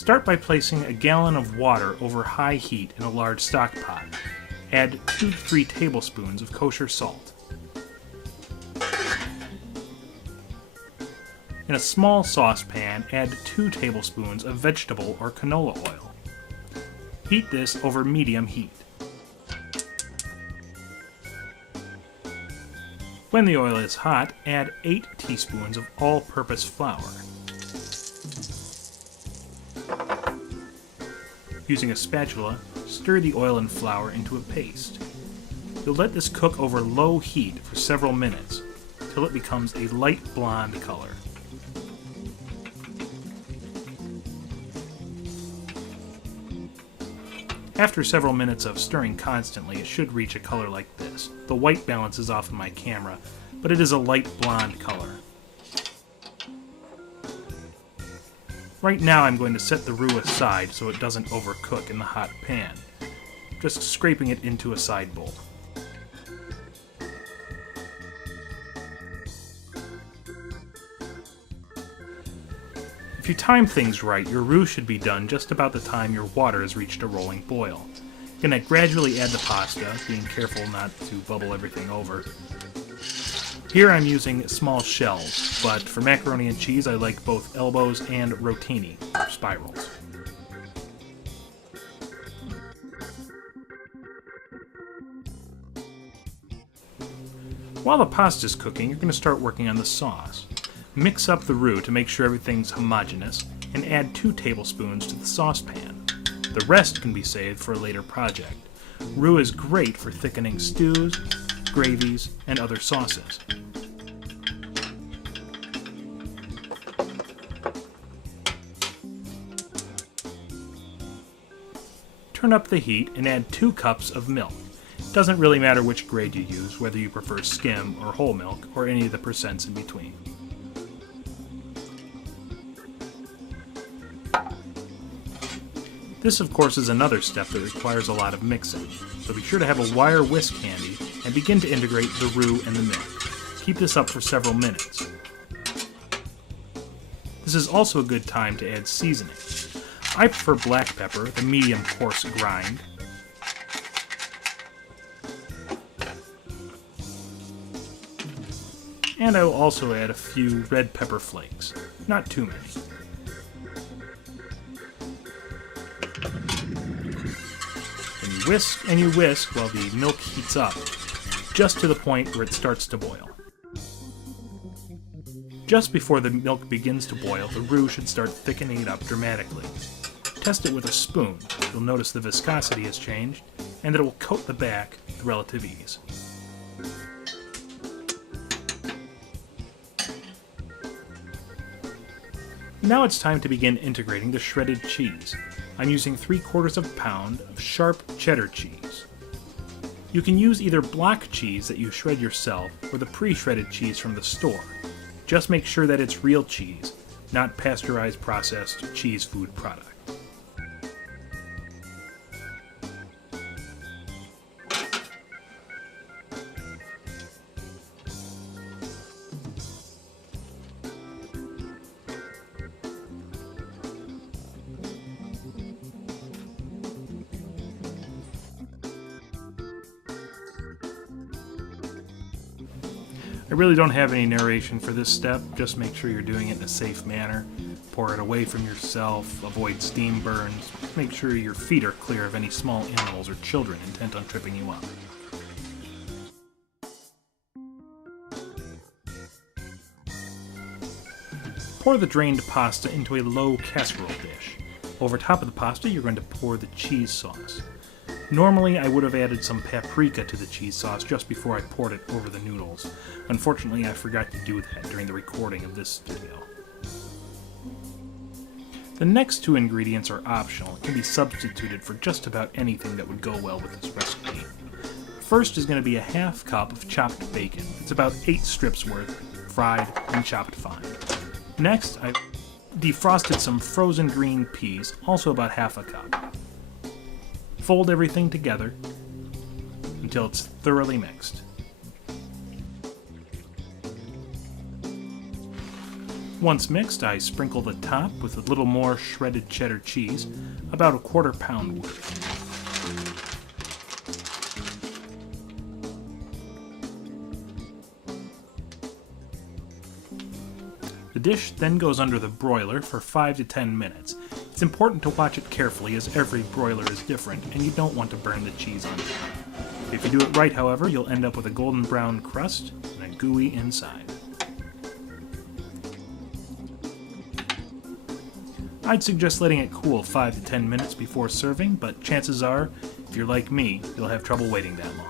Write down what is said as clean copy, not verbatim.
Start by placing a gallon of water over high heat in a large stock pot. Add 2 to 3 tablespoons of kosher salt. In a small saucepan, add 2 tablespoons of vegetable or canola oil. Heat this over medium heat. When the oil is hot, add 8 teaspoons of all-purpose flour. Using a spatula, stir the oil and flour into a paste. You'll let this cook over low heat for several minutes, till it becomes a light blonde color. After several minutes of stirring constantly, it should reach a color like this. The white balances off of my camera, but it is a light blonde color. Right now I'm going to set the roux aside so it doesn't overcook in the hot pan, just scraping it into a side bowl. If you time things right, your roux should be done just about the time your water has reached a rolling boil. You're going to gradually add the pasta, being careful not to bubble everything over. Here I'm using small shells, but for macaroni and cheese I like both elbows and rotini, or spirals. While the pasta's cooking, you're going to start working on the sauce. Mix up the roux to make sure everything's homogeneous, and add 2 tablespoons to the saucepan. The rest can be saved for a later project. Roux is great for thickening stews, gravies, and other sauces. Turn up the heat and add 2 cups of milk. It doesn't really matter which grade you use, whether you prefer skim or whole milk, or any of the percents in between. This, of course, is another step that requires a lot of mixing, so be sure to have a wire whisk handy and begin to integrate the roux and the milk. Keep this up for several minutes. This is also a good time to add seasoning. I prefer black pepper, the medium-coarse grind. And I will also add a few red pepper flakes, not too many. Whisk and you whisk while the milk heats up, just to the point where it starts to boil. Just before the milk begins to boil, the roux should start thickening it up dramatically. Test it with a spoon. You'll notice the viscosity has changed, and that it will coat the back with relative ease. Now it's time to begin integrating the shredded cheese. I'm using 3/4 pound of sharp cheddar cheese. You can use either block cheese that you shred yourself or the pre-shredded cheese from the store. Just make sure that it's real cheese, not pasteurized processed cheese food product. I really don't have any narration for this step, just make sure you're doing it in a safe manner. Pour it away from yourself, avoid steam burns, make sure your feet are clear of any small animals or children intent on tripping you up. Pour the drained pasta into a low casserole dish. Over top of the pasta, you're going to pour the cheese sauce. Normally, I would have added some paprika to the cheese sauce just before I poured it over the noodles. Unfortunately, I forgot to do that during the recording of this video. The next 2 ingredients are optional and can be substituted for just about anything that would go well with this recipe. First is going to be a 1/2 cup of chopped bacon. It's about 8 strips worth, fried and chopped fine. Next, I defrosted some frozen green peas, also about 1/2 cup. Fold everything together until it's thoroughly mixed. Once mixed, I sprinkle the top with a little more shredded cheddar cheese, about a quarter pound worth. The dish then goes under the broiler for 5 to 10 minutes. It's important to watch it carefully as every broiler is different and you don't want to burn the cheese on top. If you do it right, however, you'll end up with a golden brown crust and a gooey inside. I'd suggest letting it cool 5 to 10 minutes before serving, but chances are, if you're like me, you'll have trouble waiting that long.